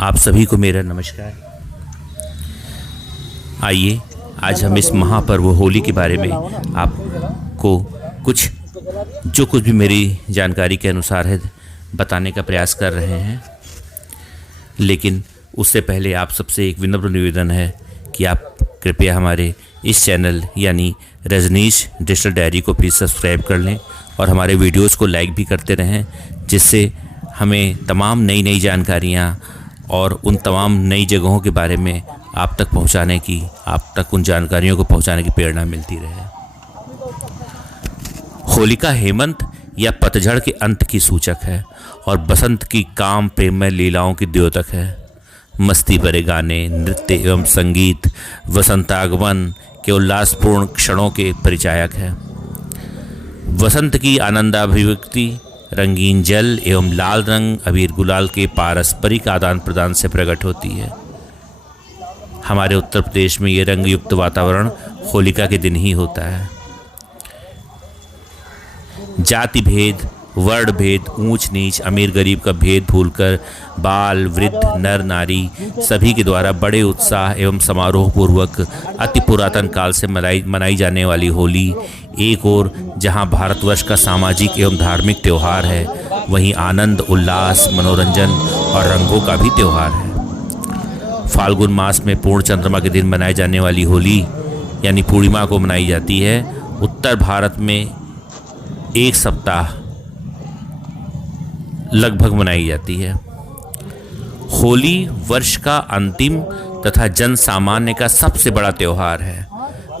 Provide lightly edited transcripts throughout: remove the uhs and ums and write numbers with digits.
आप सभी को मेरा नमस्कार। आइए आज हम इस महापर्व होली के बारे में आपको जो कुछ भी मेरी जानकारी के अनुसार है बताने का प्रयास कर रहे हैं। लेकिन उससे पहले आप सबसे एक विनम्र निवेदन है कि आप कृपया हमारे इस चैनल यानी रजनीश डिजिटल डायरी को प्लीज़ सब्सक्राइब कर लें और हमारे वीडियोस को लाइक भी करते रहें, जिससे हमें तमाम नई जानकारियाँ और उन तमाम नई जगहों के बारे में आप तक उन जानकारियों को पहुंचाने की प्रेरणा मिलती रहे। होलिका हेमंत या पतझड़ के अंत की सूचक है और बसंत की काम प्रेममय लीलाओं की द्योतक है। मस्ती भरे गाने, नृत्य एवं संगीत वसंतागमन के उल्लासपूर्ण क्षणों के परिचायक है। वसंत की आनंदाभिव्यक्ति रंगीन जल एवं लाल रंग अबीर गुलाल के पारस्परिक आदान प्रदान से प्रकट होती है। हमारे उत्तर प्रदेश में ये रंग युक्त वातावरण होलिका के दिन ही होता है। जाति भेद, वर्ण भेद, ऊंच नीच, अमीर गरीब का भेद भूलकर बाल वृद्ध नर नारी सभी के द्वारा बड़े उत्साह एवं समारोह पूर्वक अति पुरातन काल से मनाई जाने वाली होली एक और जहां भारतवर्ष का सामाजिक एवं धार्मिक त्यौहार है, वहीं आनंद उल्लास मनोरंजन और रंगों का भी त्यौहार है। फाल्गुन मास में पूर्ण चंद्रमा के दिन मनाई जाने वाली होली यानी पूर्णिमा को मनाई जाती है। उत्तर भारत में एक सप्ताह लगभग मनाई जाती है। होली वर्ष का अंतिम तथा जन सामान्य का सबसे बड़ा त्यौहार है।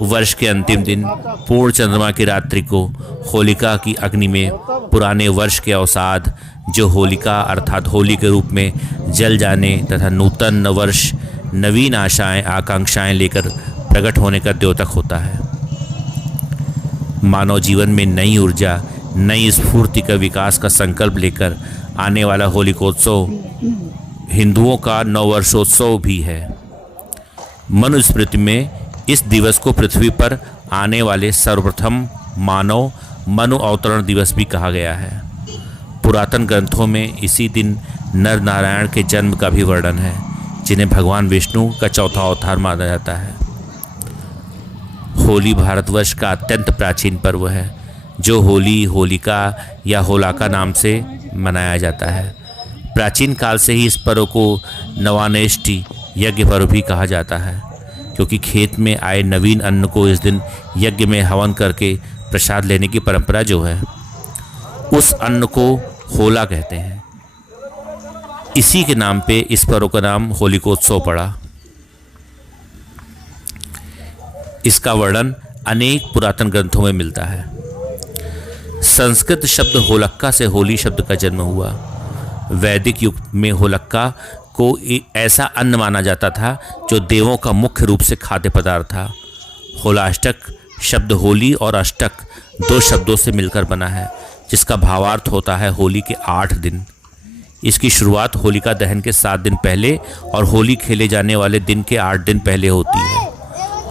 वर्ष के अंतिम दिन पूर्ण चंद्रमा की रात्रि को होलिका की अग्नि में पुराने वर्ष के अवसाद जो होलिका अर्थात होली के रूप में जल जाने तथा नूतन वर्ष नवीन आशाएं आकांक्षाएं लेकर प्रकट होने का द्योतक होता है। मानव जीवन में नई ऊर्जा नई स्फूर्ति का विकास का संकल्प लेकर आने वाला होलिकोत्सव हिंदुओं का नववर्षोत्सव भी है। मनुस्मृति में इस दिवस को पृथ्वी पर आने वाले सर्वप्रथम मानव मनु अवतरण दिवस भी कहा गया है। पुरातन ग्रंथों में इसी दिन नर नारायण के जन्म का भी वर्णन है, जिन्हें भगवान विष्णु का चौथा अवतार माना जाता है। होली भारतवर्ष का अत्यंत प्राचीन पर्व है, जो होली होलिका या होलाका नाम से मनाया जाता है। प्राचीन काल से ही इस पर्व को नवानेष्टि यज्ञ पर्व भी कहा जाता है, क्योंकि खेत में आए नवीन अन्न को इस दिन यज्ञ में हवन करके प्रसाद लेने की परंपरा जो है, उस अन्न को होला कहते हैं। इसी के नाम पे इस पर्व का नाम होलिकोत्सव पड़ा। इसका वर्णन अनेक पुरातन ग्रंथों में मिलता है। संस्कृत शब्द होलक्का से होली शब्द का जन्म हुआ। वैदिक युग में होलक्का को ऐसा अन्न माना जाता था जो देवों का मुख्य रूप से खाद्य पदार्थ था। होलाष्टक शब्द होली और अष्टक दो शब्दों से मिलकर बना है, जिसका भावार्थ होता है होली के 8 दिन। इसकी शुरुआत होलिका दहन के 7 दिन पहले और होली खेले जाने वाले दिन के 8 दिन पहले होती है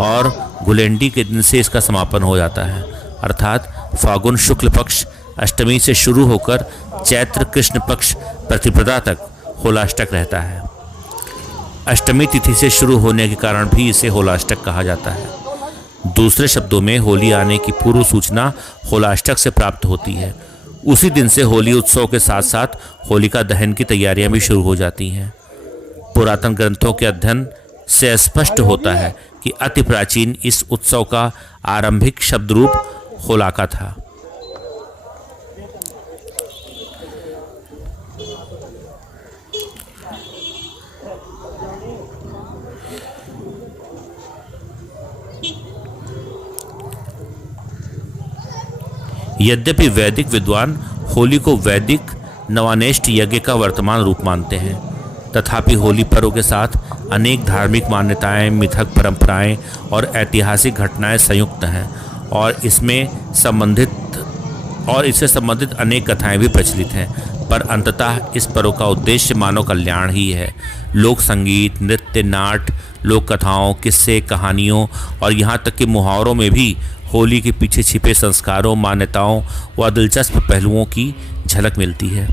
और गुलेंडी के दिन से इसका समापन हो जाता है, अर्थात फागुन शुक्ल पक्ष अष्टमी से शुरू होकर चैत्र कृष्ण पक्ष प्रतिपदा तक होलाष्टक रहता है। अष्टमी तिथि से शुरू होने के कारण भी इसे होलाष्टक कहा जाता है। दूसरे शब्दों में होली आने की पूर्व सूचना होलाष्टक से प्राप्त होती है। उसी दिन से होली उत्सव के साथ साथ होलिका दहन की तैयारियां भी शुरू हो जाती हैं। पुरातन ग्रंथों के अध्ययन से स्पष्ट होता है कि अति प्राचीन इस उत्सव का आरंभिक शब्द रूप होलाका था। यद्यपि वैदिक विद्वान होली को वैदिक नवानेष्ट यज्ञ का वर्तमान रूप मानते हैं, तथापि होली पर्व के साथ अनेक धार्मिक मान्यताएं, मिथक परंपराएं और ऐतिहासिक घटनाएं संयुक्त हैं और इससे संबंधित अनेक कथाएं भी प्रचलित हैं। पर अंततः इस पर्व का उद्देश्य मानव कल्याण ही है। लोक संगीत, नृत्य, नाट, लोक कथाओं, किस्से, कहानियों और यहाँ तक कि मुहावरों में भी होली के पीछे छिपे संस्कारों, मान्यताओं व दिलचस्प पहलुओं की झलक मिलती है।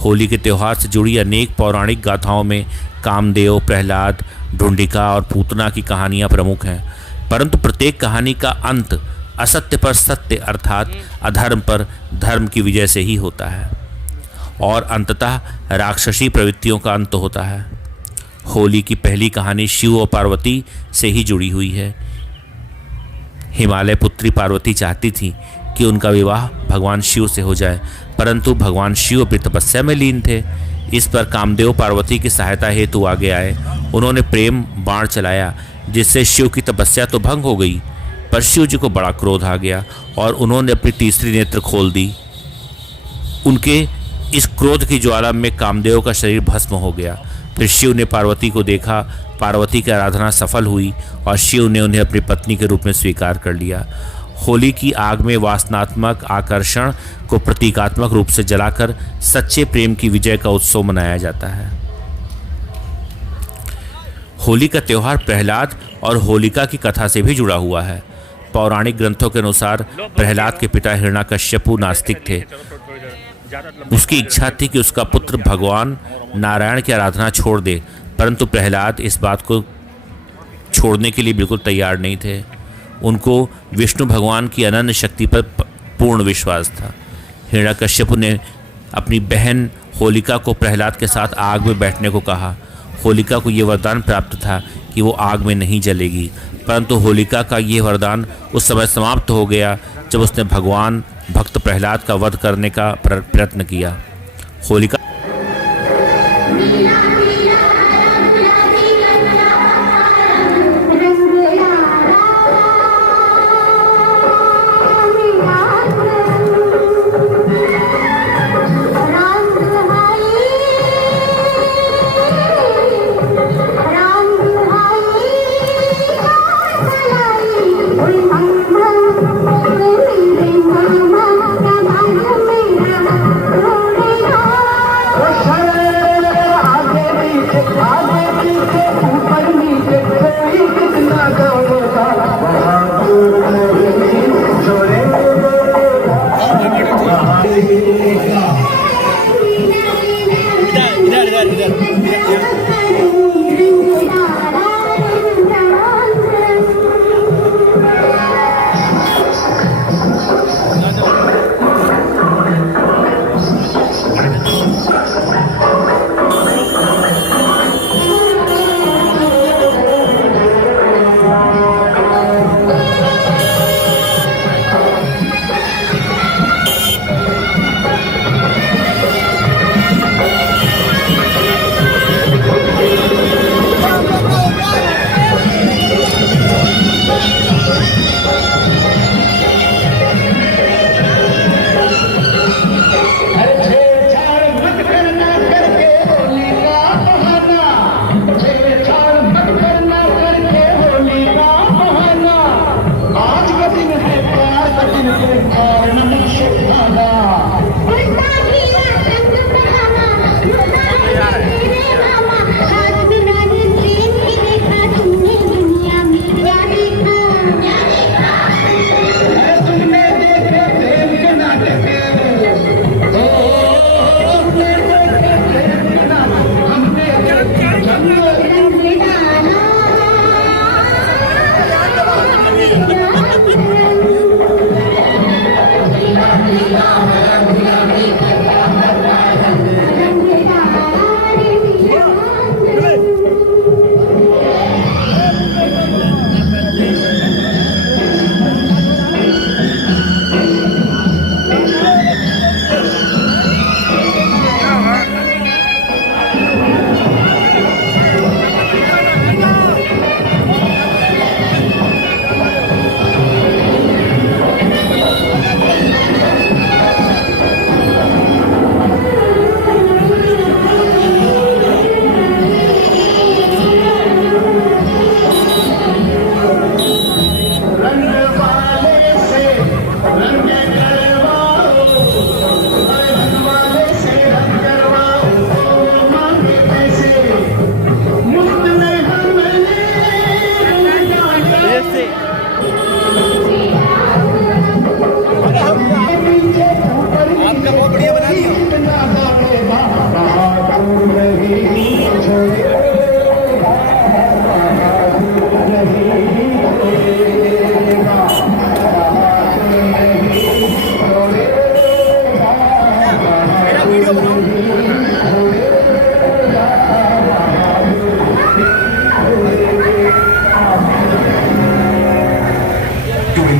होली के त्यौहार से जुड़ी अनेक पौराणिक गाथाओं में कामदेव, प्रहलाद, ढूंढिका और पूतना की कहानियाँ प्रमुख हैं, परंतु प्रत्येक कहानी का अंत असत्य पर सत्य अर्थात अधर्म पर धर्म की विजय से ही होता है और अंततः राक्षसी प्रवृत्तियों का अंत होता है। होली की पहली कहानी शिव और पार्वती से ही जुड़ी हुई है। हिमालय पुत्री पार्वती चाहती थी कि उनका विवाह भगवान शिव से हो जाए, परंतु भगवान शिव अपनी तपस्या में लीन थे। इस पर कामदेव पार्वती की सहायता हेतु आगे आए। उन्होंने प्रेम बाण चलाया, जिससे शिव की तपस्या तो भंग हो गई, पर शिव जी को बड़ा क्रोध आ गया और उन्होंने अपनी तीसरी नेत्र खोल दी। उनके इस क्रोध की ज्वाला में कामदेव का शरीर भस्म हो गया। फिर शिव ने पार्वती को देखा, पार्वती की आराधना सफल हुई और शिव ने उन्हें अपनी पत्नी के रूप में स्वीकार कर लिया। होली की आग में वासनात्मक आकर्षण को प्रतीकात्मक रूप से जलाकर सच्चे प्रेम की विजय का उत्सव मनाया जाता है। होली का त्यौहार प्रहलाद और होलिका की कथा से भी जुड़ा हुआ है। पौराणिक ग्रंथों के अनुसार प्रहलाद के पिता हिरण्यकश्यपु नास्तिक थे। उसकी इच्छा थी कि उसका पुत्र भगवान नारायण की आराधना छोड़ दे, परंतु प्रहलाद इस बात को छोड़ने के लिए बिल्कुल तैयार नहीं थे। उनको विष्णु भगवान की अनन्य शक्ति पर पूर्ण विश्वास था। हिरण्यकश्यपु ने अपनी बहन होलिका को प्रहलाद के साथ आग में बैठने को कहा। होलिका को ये वरदान प्राप्त था कि वो आग में नहीं जलेगी, परंतु होलिका का ये वरदान उस समय समाप्त हो गया जब उसने भगवान भक्त प्रहलाद का वध करने का प्रयत्न किया। Holika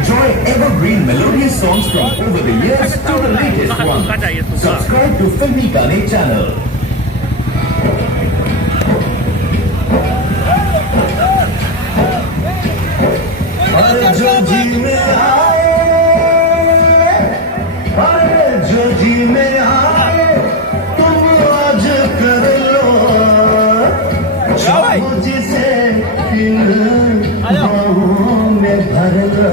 Enjoy evergreen melodious songs from over the years to the latest one. Subscribe to Filmy Gaane channel. अरे जो जी में आए, अरे जो जी में आए, तुम आज कर लो, जिसे इन बाहों में भर लो।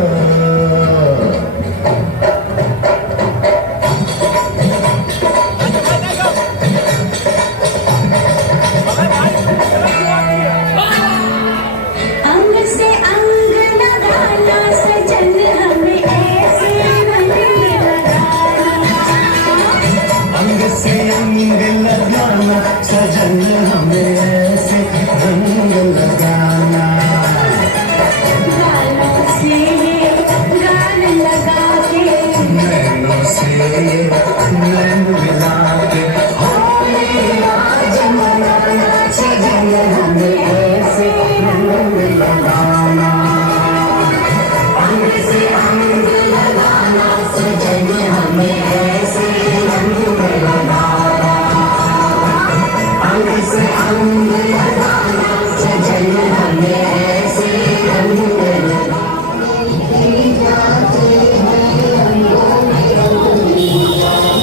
सजन हमें ऐसे रंग लगाना, गालों से ये गान लगा के, नैनों से ये नैन मिला के, आज मनाना सजन हमें ऐसे रंग लगाना, अंग से अंग लगाना सजन हमें ऐसे रंग लगाना, से अंग लगाना सजन हमें ऐसे रंग लगाना, जाते हैं रंगों में रंग जाते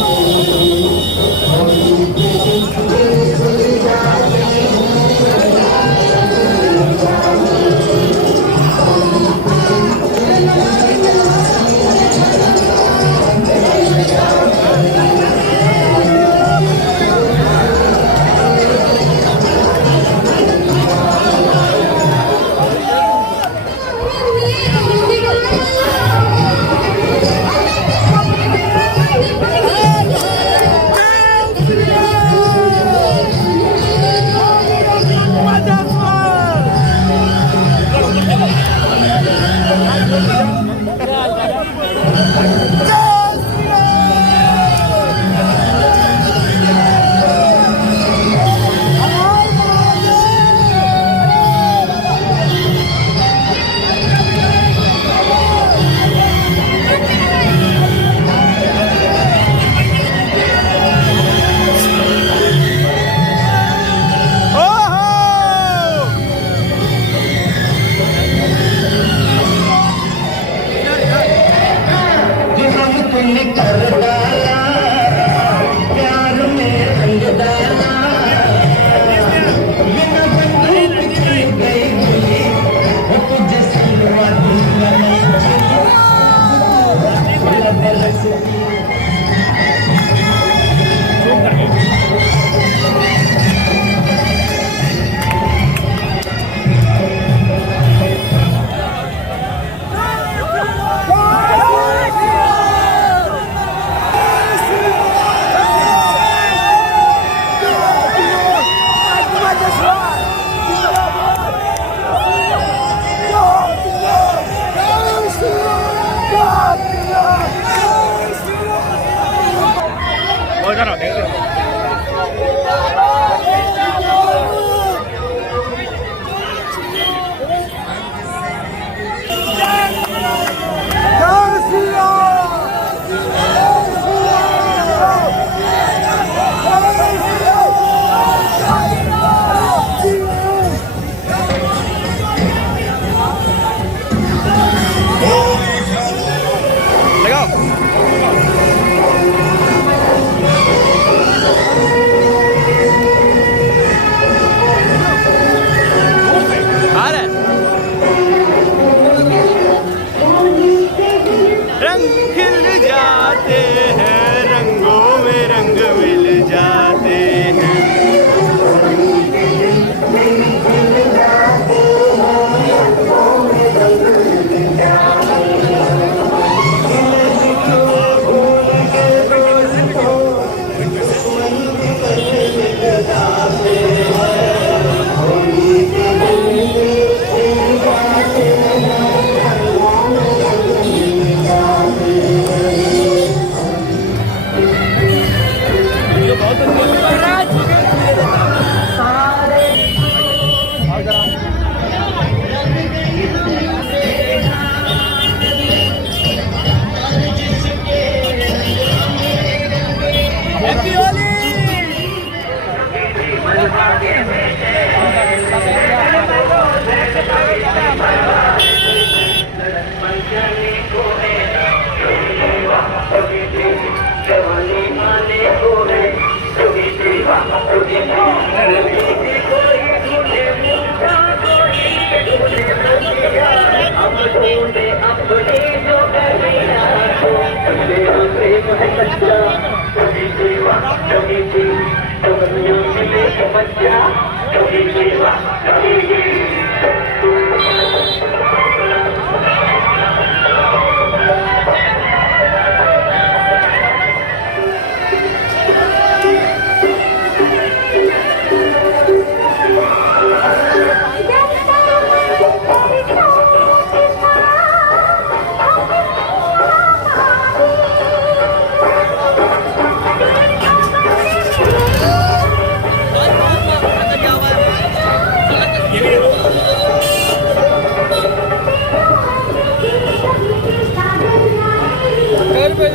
कर डाला प्यार में रंग डाला, बिना बंदूक की गई गोली, वो तुझे सिलवा दूंगा मैं।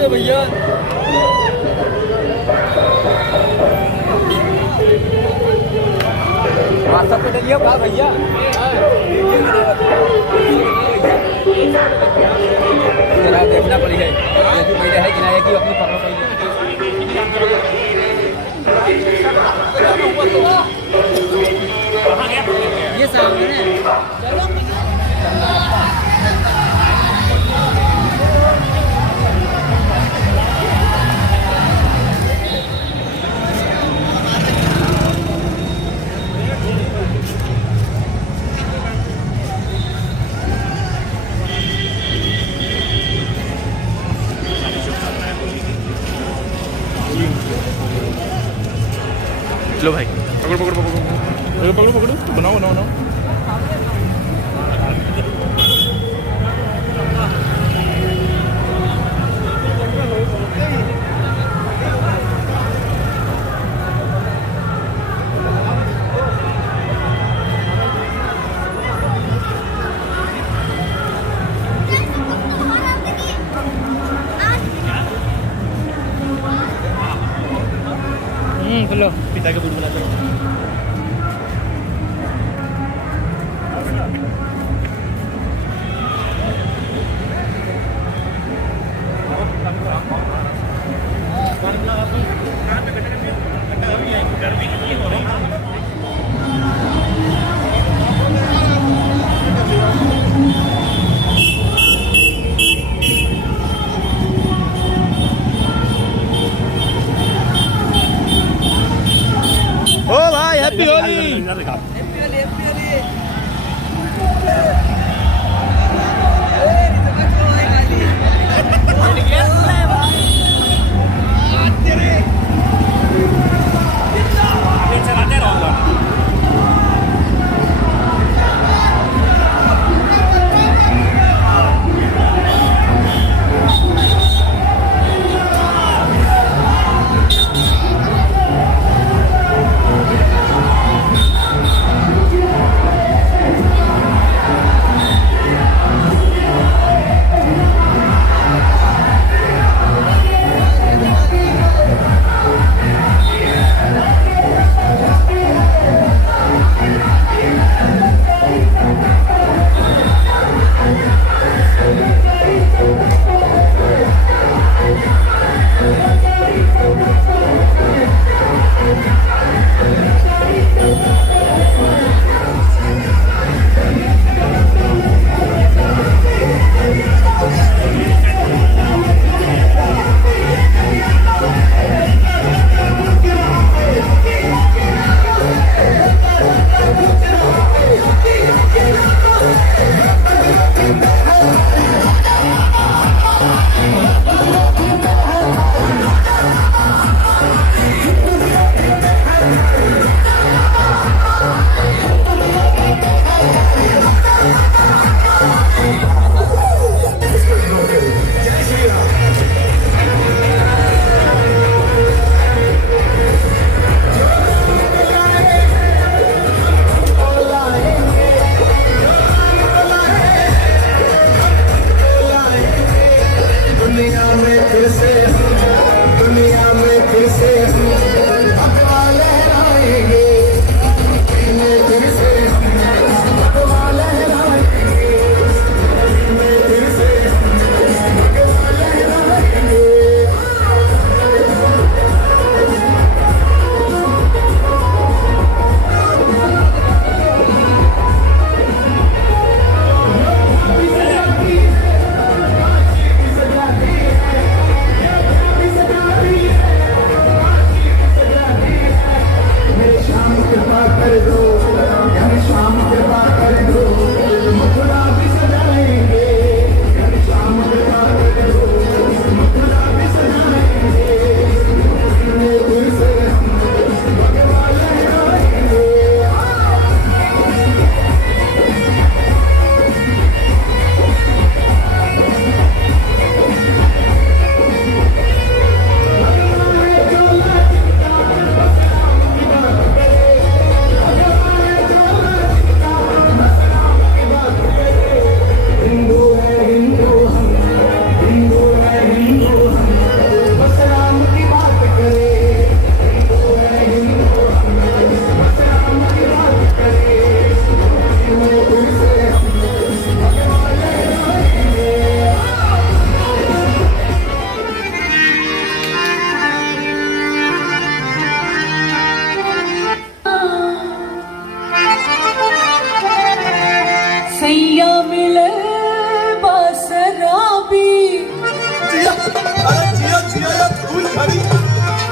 भैया व्हाट्सएप पे डालिए कहा भैया जरा देखना पड़ेगा ये पहले है कि नहीं कि अपनी पकड़ो पहले ये सामने लो भाई पकड़ो पकड़ो पकड़ो पकड़ो पकड़ो बनाओ बनाओ बनाओ लो पिता के बूट बनाते हैं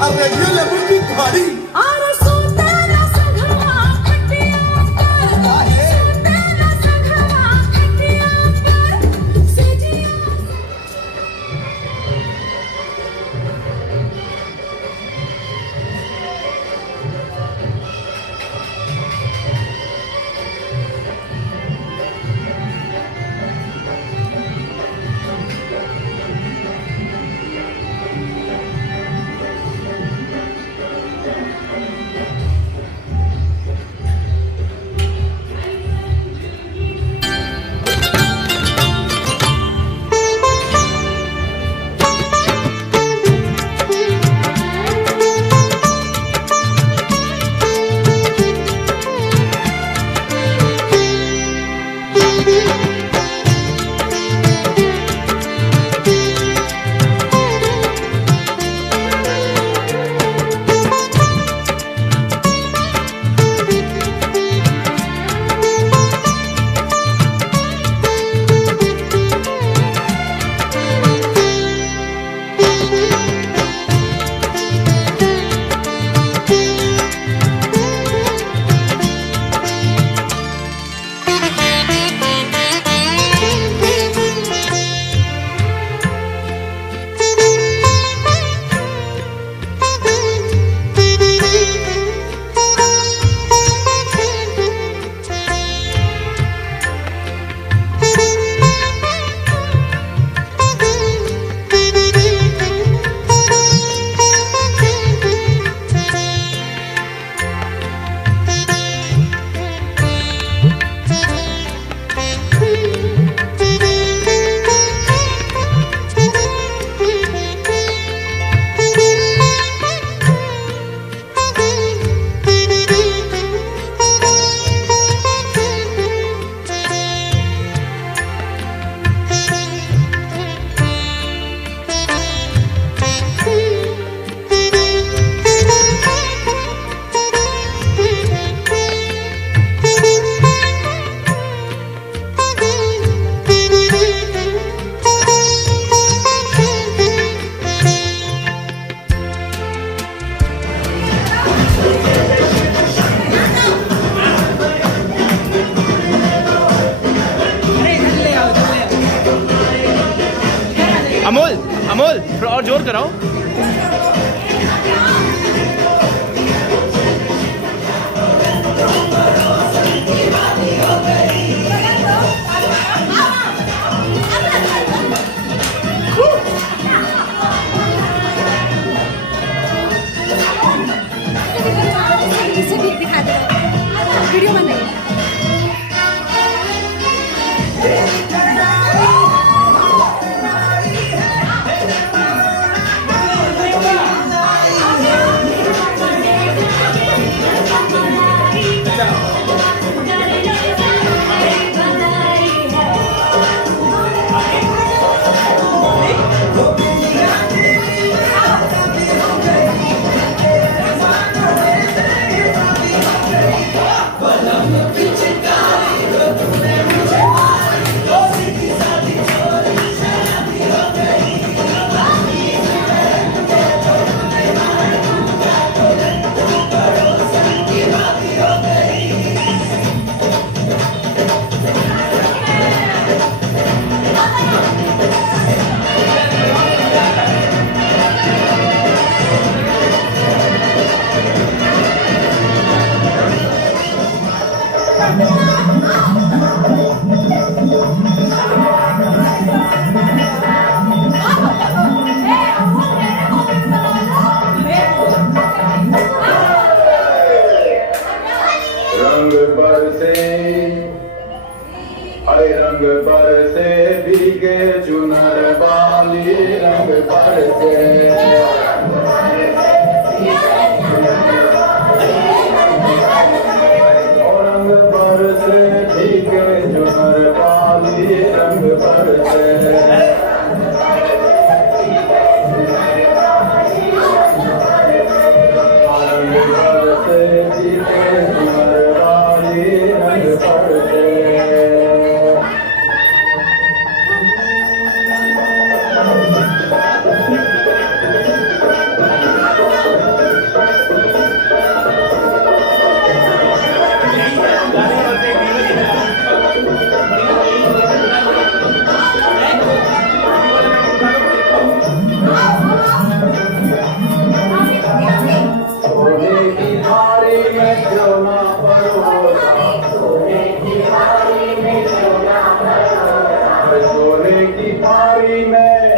अब रेडियो लेबू की घड़ी अमोल अमोल थोड़ा और जोर कराओ। दिखा दे वीडियो बन रही है। रंग बरसे हरे रंग बरसे भीगे चुनर वाली रंग बरसे रंग बरसे भीगे चुनर वाली रंग बरसे साड़ी में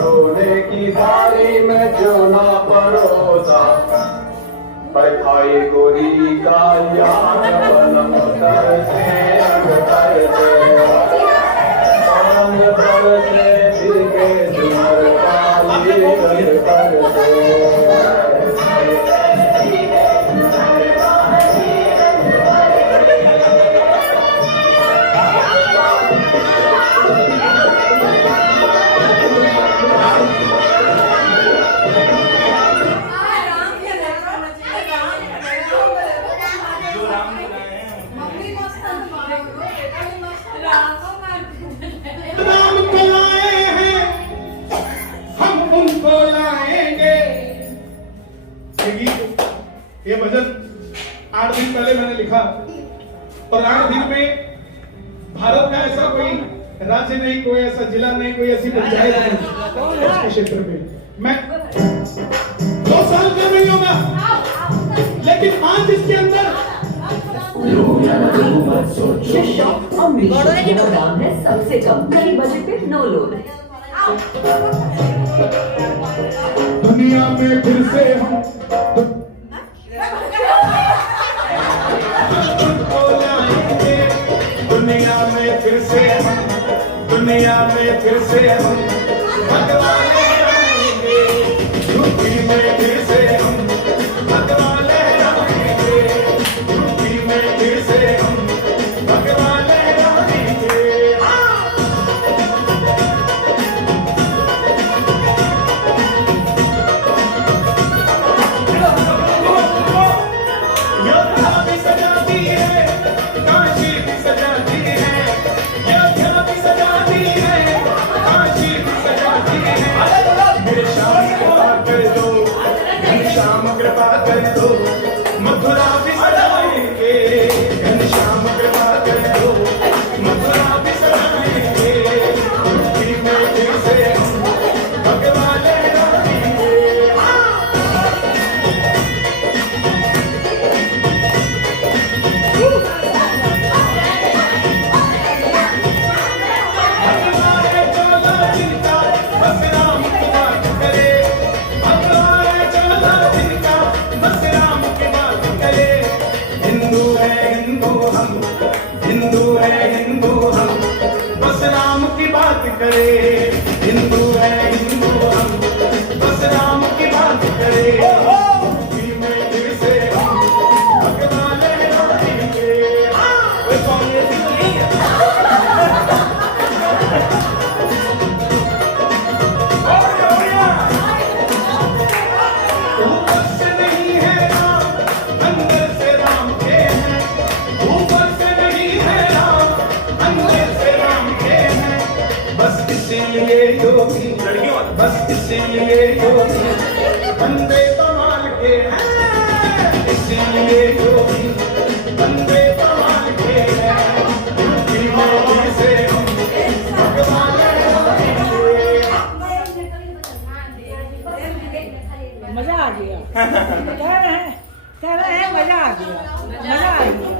सोने की साड़ी में जो ना परोसा पर खाए गोरी का याद बनम तरसे रंग तरसे भीगे झुमर वाली रंग तरसे राम को लाए हैं हम उनको लाएंगे। ये भजन 8 दिन पहले मैंने लिखा और 8 दिन में भारत का ऐसा कोई राज्य नहीं, कोई ऐसा जिला नहीं, कोई ऐसी पंचायत नहीं उसके क्षेत्र में मैं 2 साल कर रही होगा, लेकिन आज इसके अंदर बड़ोरे की दाम है सबसे कम, कई बजट पे नो लोन। दुनिया में फिर से हम दुनिया में फिर से हम भगवान रहेंगे। यूपी में फिर से हम भगवान रहेंगे। यूपी में फिर से हम भगवान रहेंगे। योद्धा भी सजाती है, काशी भी सजाती है। योद्धा भी सजाती है, काशी भी सजाती है। मेरे श्याम कृपा कर दो, घनश्याम कृपा कर दो, मथुरा भी सजाएंगे। घनश्याम कृपा कर दो, मथुरा भी सजाएंगे। यूपी में फिर से हम भगवान रहेंगे। भगवान चला जिनका बस राम की बात करे। भगवान चला जिनका बस राम की बात करे। हिंदू है हिंदू हम, हिंदू है हिंदू हम, बस राम की बात करे। हिंदू है हिंदू हम, बस राम की बात करे। यूपी में फिर से हम भगवान रहेंगे। कोई कांग्रेसी तो नहीं है। ऊपर से नहीं है राम, अंदर से राम के हैं। ऊपर से नहीं है राम, अंदर से राम के हैं। बस इसीलिए योगी, बस इसीलिए योगी बंदे कमाल के हैं। इसीलिए योगी बंदे कमाल के हैं। यूपी में फिर से हम भगवान रहेंगे। मजा आ गया। कह रहे हैं मजा आ गया, मजा आ गया।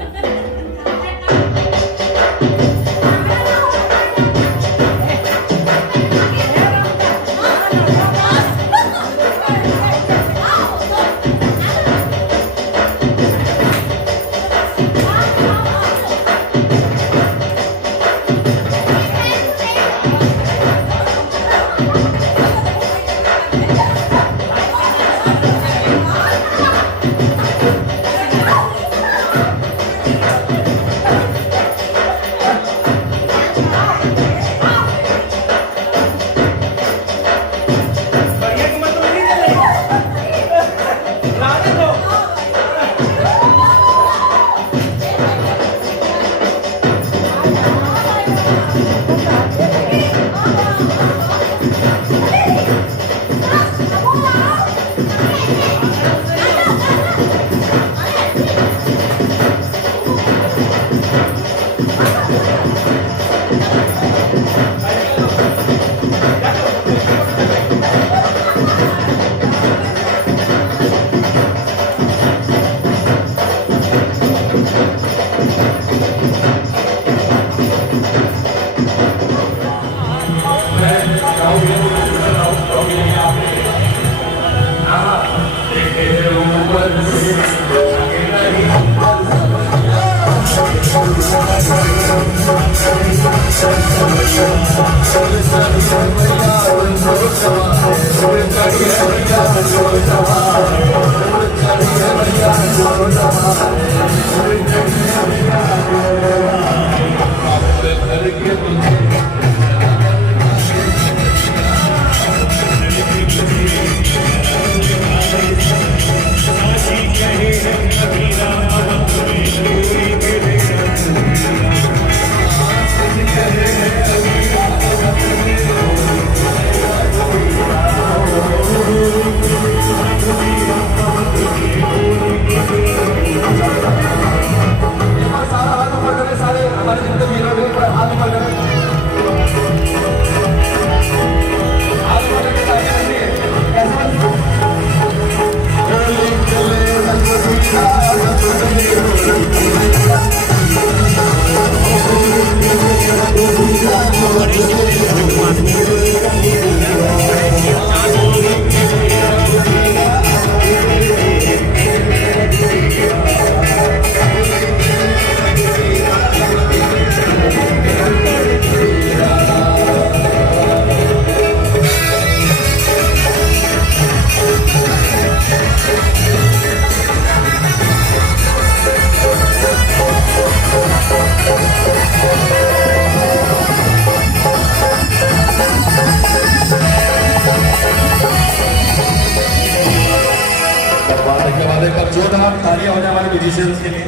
जोरदार तालियां हो जाए हमारे म्यूजिशियंस के लिए।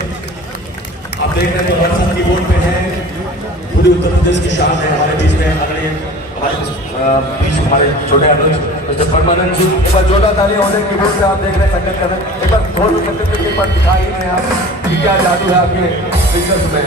आप देख रहे हैं हमारे साथ कीबोर्ड पे है, पूरे उत्तर प्रदेश की शान है हमारे बीच में अगले हमारे बीच हमारे छोटे अनुज मिस्टर परमानंद जी। एक बार जोरदार तालियां हो जाए कीबोर्ड पे। आप देख रहे हैं संगत कर रहे हैं, एक बार ढोल संगत के ऊपर दिखाई रहे हैं आप कि क्या जादू है आपके फिंगर्स में।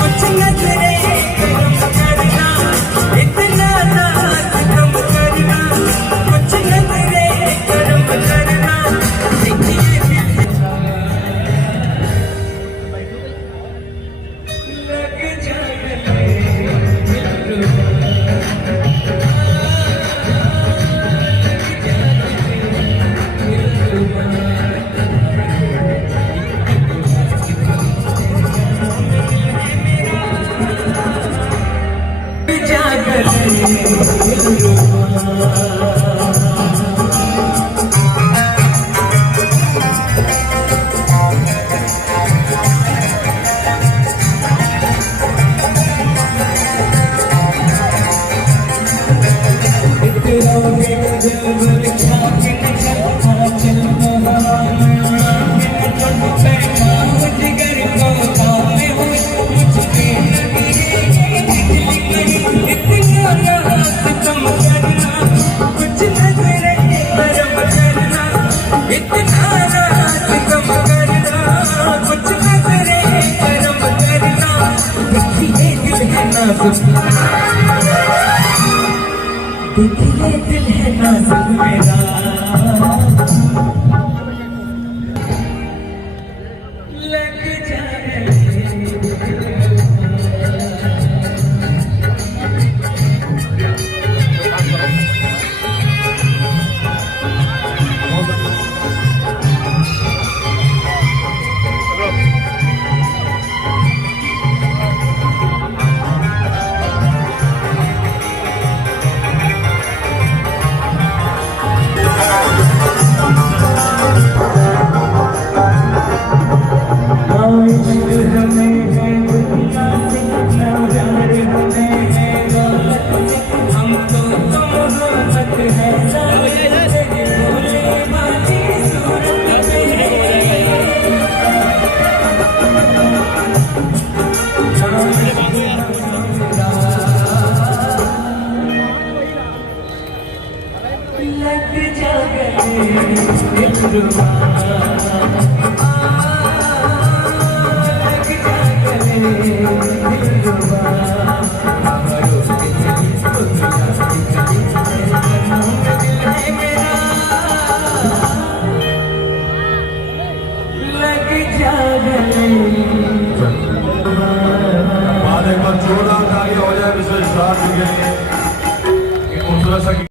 कुछ न देखिए दिल है नाजुक मेरा लग जाए बाद एक बार जोरदार तालियां हो जाए विश्व स्टार के लिए खूबसूरत सा